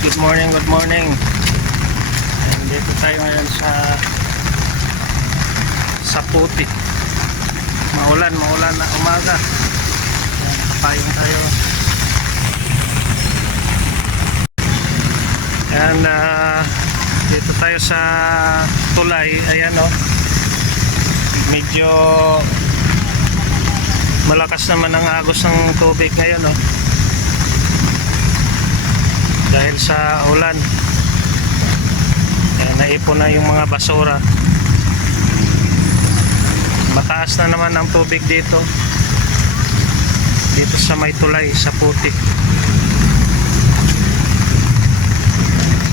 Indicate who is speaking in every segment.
Speaker 1: good morning, good morning. Ayan, dito tayo ngayon sa sa puti. Maulan, maulan na umaga. Ayan, tayo. And uh, dito tayo sa tulay. Ayan o. Medyo malakas naman ang agos ng tubig ngayon o dahil sa ulan. Eh, naipon na yung mga basura. Mataas na naman ang tubig dito. Dito sa may tulay sa puti.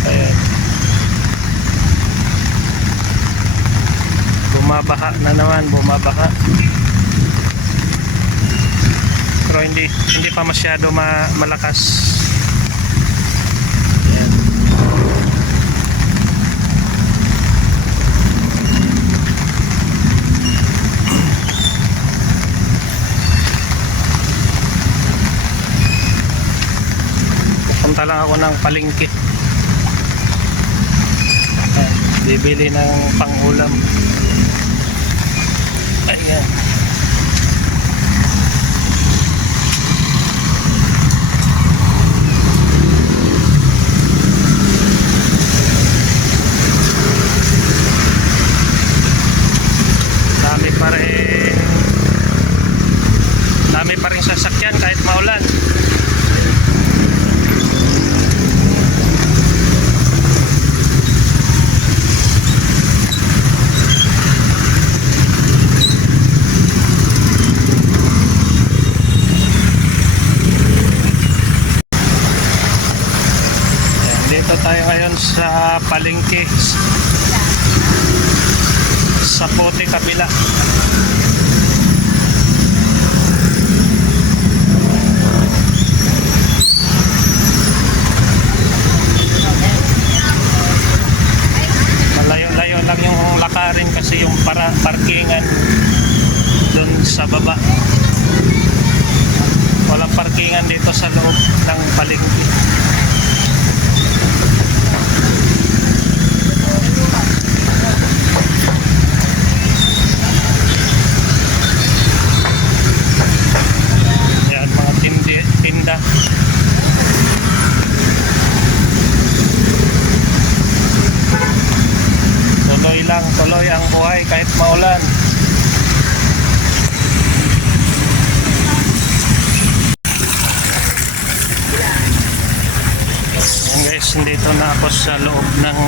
Speaker 1: Ayan. Bumabaha na naman bumabaha. Pero hindi hindi pa masyado ma malakas lang ako ng palengke. Bibili ng pangulam. Ayan. Dami pa rin Dami pa rin sasakyan kahit maulan Ayan, Dito tayo ngayon sa palengke sa Pote kabila. Malayo-layo lang yung lakarin kasi yung para parkingan doon sa baba. Walang parkingan dito sa loob ng palengke. Yan, mga tindi, tinda. Tuloy lang, tuloy ang buhay kahit maulan. Yan guys, dito na ako sa loob ng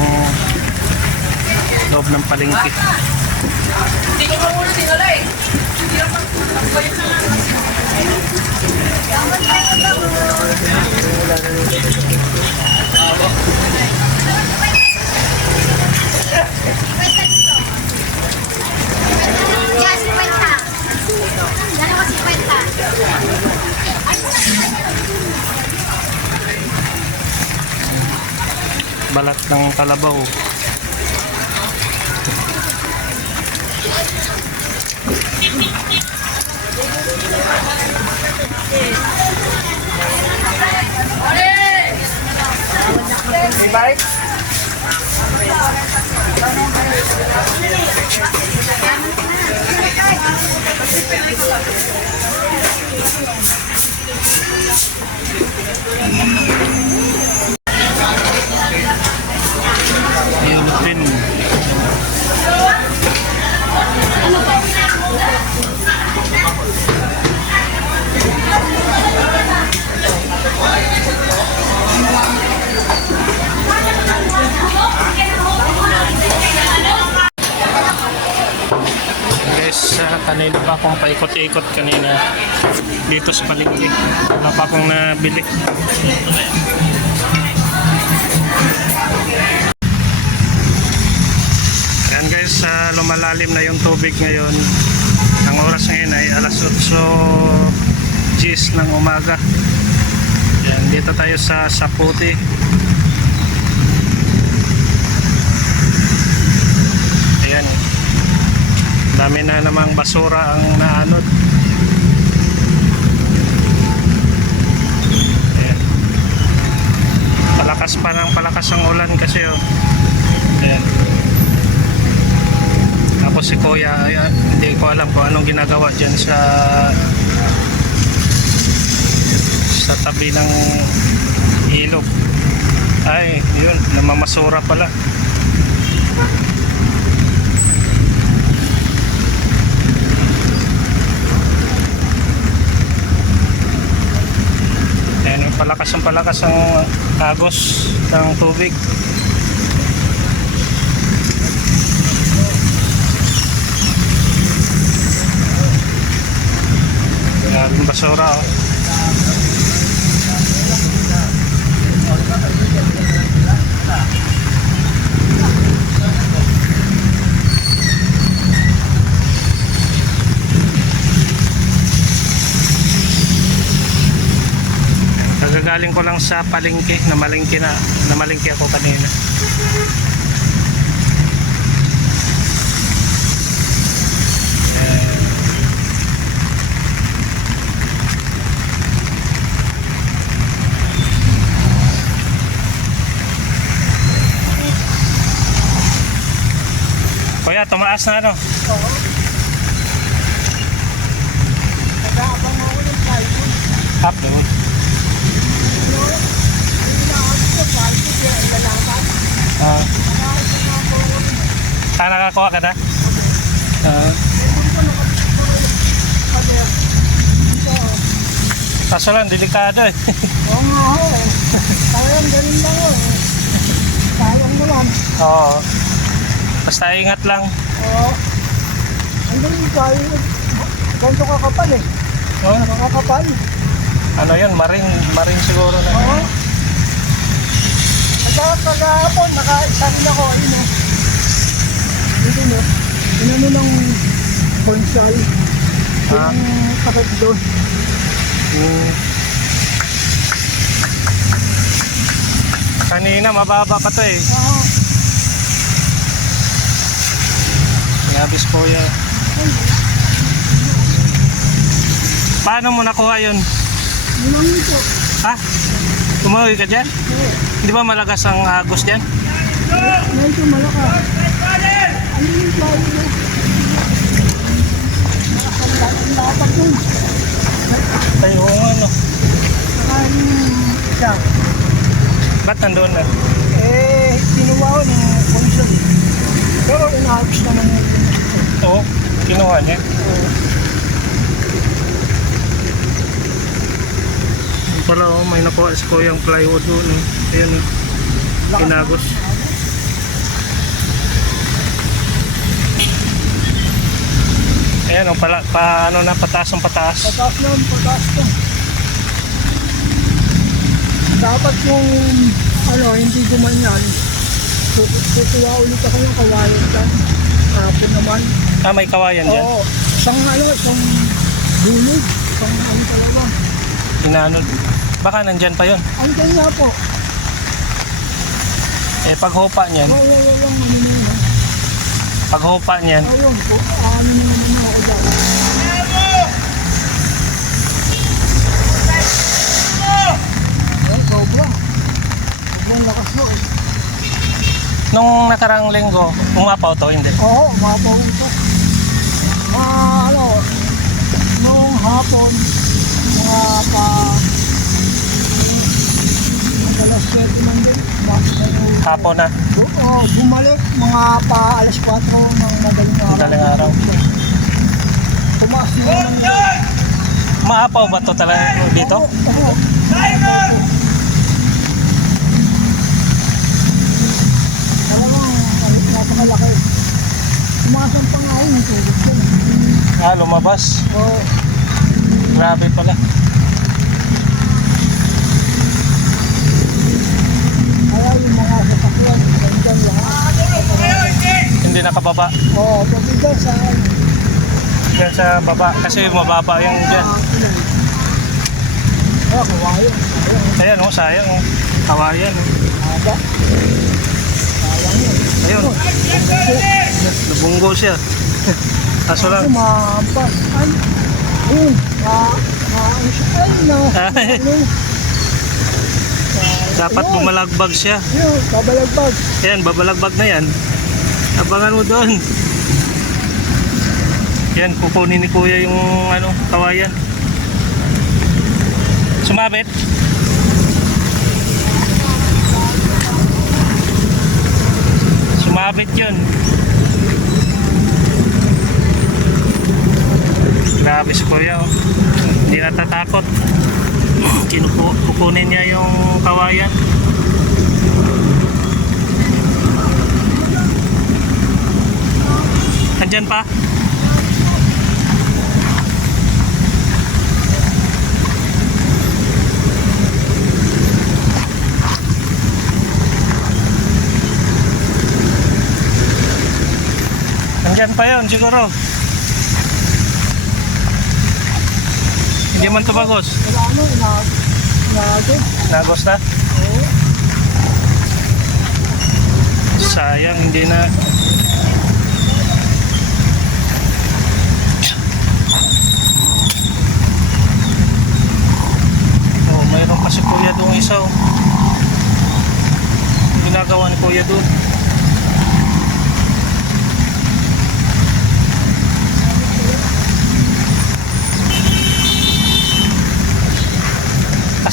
Speaker 1: loob ng palengke.
Speaker 2: Hindi ko muna sinala eh. Hindi na.
Speaker 3: Ya, 50. Dalawa 50.
Speaker 1: Balat ng kalabaw.
Speaker 2: May bike?
Speaker 1: Yun din. Guys, pa akong paikot-ikot kanina dito sa palengke. Wala pa akong nabili. Yan guys, sa lumalalim na yung tubig ngayon. Ang oras ngayon ay alas 8 gis ng umaga. Yan, dito tayo sa Saputi. Ayan. Dami na namang basura ang naanod. Ayan. Palakas pa ng palakas ang ulan kasi oh. Ayan. Tapos si Kuya, ay, ah, hindi ko alam kung anong ginagawa dyan sa sa tabi ng ilog. Ay, yun, namamasura pala. Ayan, palakas ang palakas ang agos ng tubig. Maraming basura oh. Nagagaling ko lang sa palengke, na malengke na, na malengke ako kanina. Eh, Kuya, tumaas na ano? Up doon. Ah. Ah, nakakuha ka na? Ah. Kaso lang, delikado eh.
Speaker 2: Oo nga ho. Sayang ganun lang ho. Sayang naman.
Speaker 1: Oo. Basta ingat lang.
Speaker 2: Oo. Yung tayo? Ganito kakapal eh.
Speaker 1: Oh,
Speaker 2: Makakapal.
Speaker 1: ano yun, marin, marin siguro na.
Speaker 2: Oo. Saka kagahapon, nakaisa rin ako. Ayun o. Dito no. Inano ng bonsai.
Speaker 1: Ah.
Speaker 2: Yung sakit doon.
Speaker 1: Hmm. Kanina, mababa pa to eh.
Speaker 2: Oo.
Speaker 1: Nabis po yan. Paano mo nakuha yun?
Speaker 2: Lang ito.
Speaker 1: Ha? Umuwi ka dyan? Di ba malagas ang agos dyan?
Speaker 2: Medyo malakas. Ano yung? Ang lapat nun.
Speaker 1: Ay, oo nga no.
Speaker 2: Yung isa.
Speaker 1: Ba't nandun na?
Speaker 2: Eh, kinuha ko ng console. Pero inaayos naman yun.
Speaker 1: Oo, kinuha niya. Yung pala oh, may nakuha si Kuya yung plywood doon. Eh. Ayan eh. Inagos. Ayan oh, pala, pa, ano na, pataas ang pataas.
Speaker 2: Pataas na, pataas na. Dapat yung, ano, hindi gumanyan. Kukuha ulit ako ng kawayan dyan. Hapon naman.
Speaker 1: Ah, may kawayan dyan.
Speaker 2: Oo. Isang, ano, isang dulo. Isang, ano talaga.
Speaker 1: Inanod. Baka nandyan pa yon.
Speaker 2: Andyan nga po.
Speaker 1: Eh, pag hupa niyan,
Speaker 2: Oo, oo, oo, ano na yun.
Speaker 1: pag hupa niyan,
Speaker 2: Ayun po. Ano na naman ako. Ay, sobra. Sobrang lakas mo eh.
Speaker 1: nung nakarang linggo, umapaw to, hindi.
Speaker 2: Oo, mabaw ito. Mga ano, noong hapon, mga pa, mga alas 7 man din.
Speaker 1: Hapon na,
Speaker 2: Oo, bumalik mga pa alas 4 ng madaling araw.
Speaker 1: Madaling araw.
Speaker 2: Tumaas na
Speaker 1: maapaw ba to talaga dito?
Speaker 2: Oo, oo. Talagang, napakalaki. Tumaas ang pangahin ng tubig dyan.
Speaker 1: Ah, lumabas.
Speaker 2: Oo.
Speaker 1: Grabe pala. Hindi nakababa.
Speaker 2: Oo, pabigal sa ano.
Speaker 1: Yan sa baba. Kasi mababa yung dyan.
Speaker 2: Ah, kawayan. Ayan,
Speaker 1: Ayan oh, sayang oh. Kawayan oh.
Speaker 2: haba. Sayang yun.
Speaker 1: Ayun. Nabunggo siya. Kaso lang.
Speaker 2: mahampas. Ay, yun. Ma, ma, ano siya? Ay, na.
Speaker 1: Dapat bumalagbag siya.
Speaker 2: Yun, babalagbag.
Speaker 1: Yan, babalagbag na yan. Abangan mo doon. Yan, kukunin ni kuya yung ano, kawayan. Sumabit. Sumabit yun. Grabe si kuya. Oh. Hindi natatakot. Kinuku kukunin niya yung kawayan. Andyan pa? Andyan pa yun siguro. Hindi man tumagos.
Speaker 2: Wala ano, ina, inago.
Speaker 1: Nagos na?
Speaker 2: Oo.
Speaker 1: Sayang, hindi na. Oh, mayroon kasi kuya doon isa oh. Ginagawa ni kuya doon.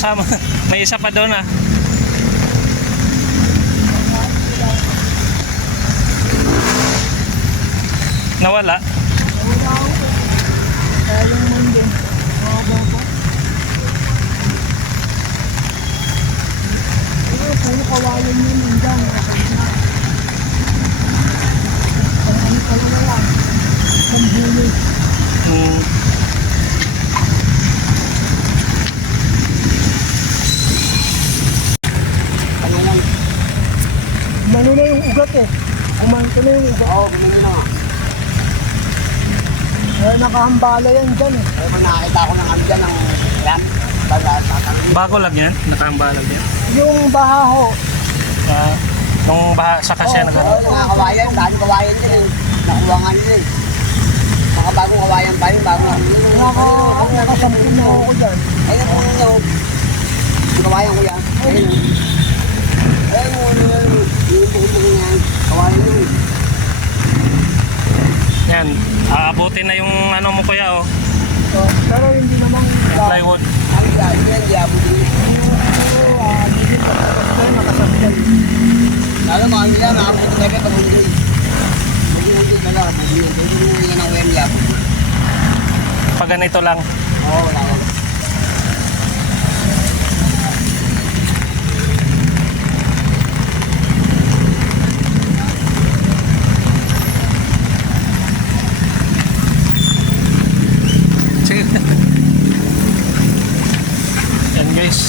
Speaker 1: Kasama, may isa pa doon ah. Nawala.
Speaker 2: Wala ako. Kaya lang man din. Mga bako. Pero puro kawalan yun yun dyan. Ang ano talaga lang. Pambili.
Speaker 1: Hmm.
Speaker 4: Ano lang?
Speaker 2: Umano na yung ugat eh. Umanto na yung ugat.
Speaker 4: Oo, ganun na nga.
Speaker 2: Kaya nakahambala yan dyan eh.
Speaker 4: Kaya kung nakakita ko ng ano dyan, ng yan, baga tatanungin.
Speaker 1: Bago lang yan, nakaambalag yan.
Speaker 2: Yung bahaho.
Speaker 1: Ah, nung baha sa kasi
Speaker 2: Oo,
Speaker 1: na
Speaker 4: Oo, yung mga kawayan, dahil kawayan din eh. Nakuha nga nila eh. Mga bagong kawayan ba yun, bagong ano yun.
Speaker 2: Naka, nakasampin na ako dyan.
Speaker 4: Ayun po nyo. Yung kawayan ko yan. Ayun. Ayun mo, ano yun. Yung pupunta yan. Kawayan yun.
Speaker 1: Yan, aabutin na yung ano mo kuya oh,
Speaker 2: So, pero hindi naman
Speaker 1: yung plywood.
Speaker 4: Ang yan, yan, di abo din.
Speaker 2: Hindi pa. Pero nakasampin.
Speaker 4: Lalo mga nila, nakapit na kaya pag hindi. Pag hindi ka lang, hindi. Pwede mo yan ang wayan di abo.
Speaker 1: Pag ganito lang,
Speaker 4: Oo, wala ka.
Speaker 1: sige. Yan guys.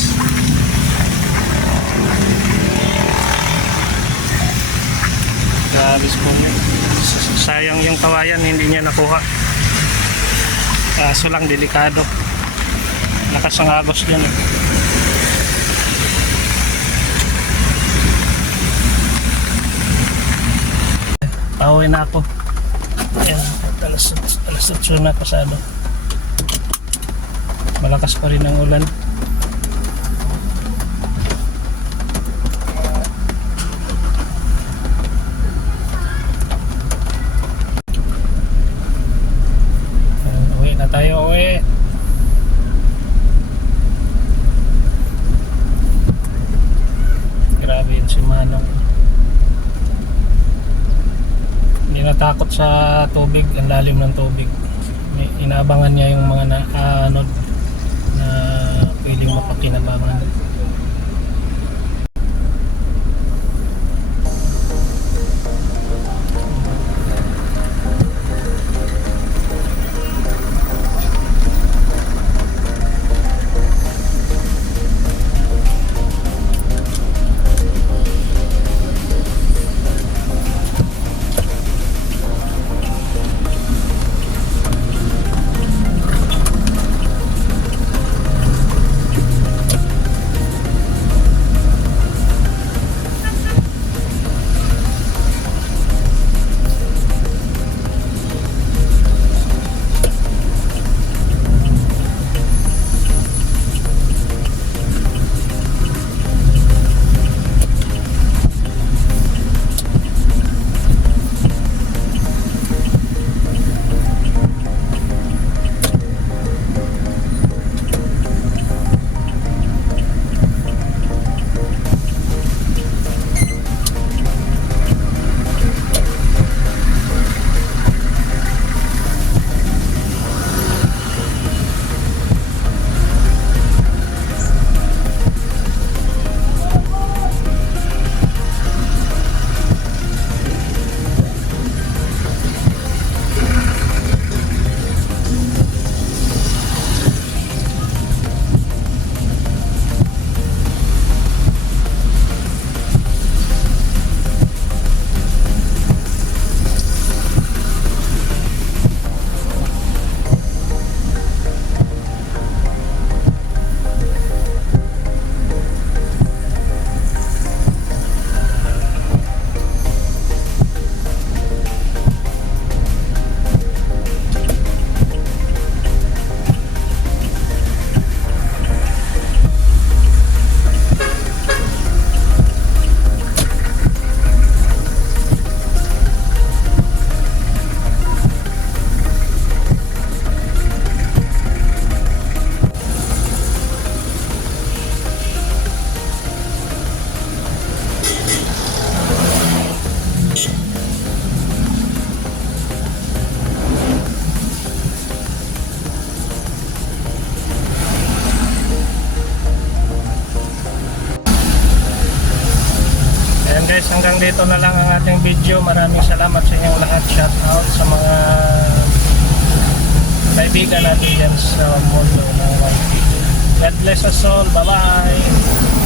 Speaker 1: Grabe po. Sayang yung kawayan, hindi niya nakuha. Kaso lang delikado. Lakas ng agos dyan eh. Pauwi na ako. Ayan, alas, alas 8 na pasado. Malakas pa rin ang ulan. Ayan, Uwi na tayo, uwi. Grabe yun si Manong. Hindi natakot sa tubig, ang lalim ng tubig. May inaabangan niya yung mga na, ah, ano, na pwedeng mapakinabangan. Dito na lang ang ating video. Maraming salamat sa inyong lahat. Shout out sa mga kaibigan natin yan sa mundo. God bless us all. Bye-bye!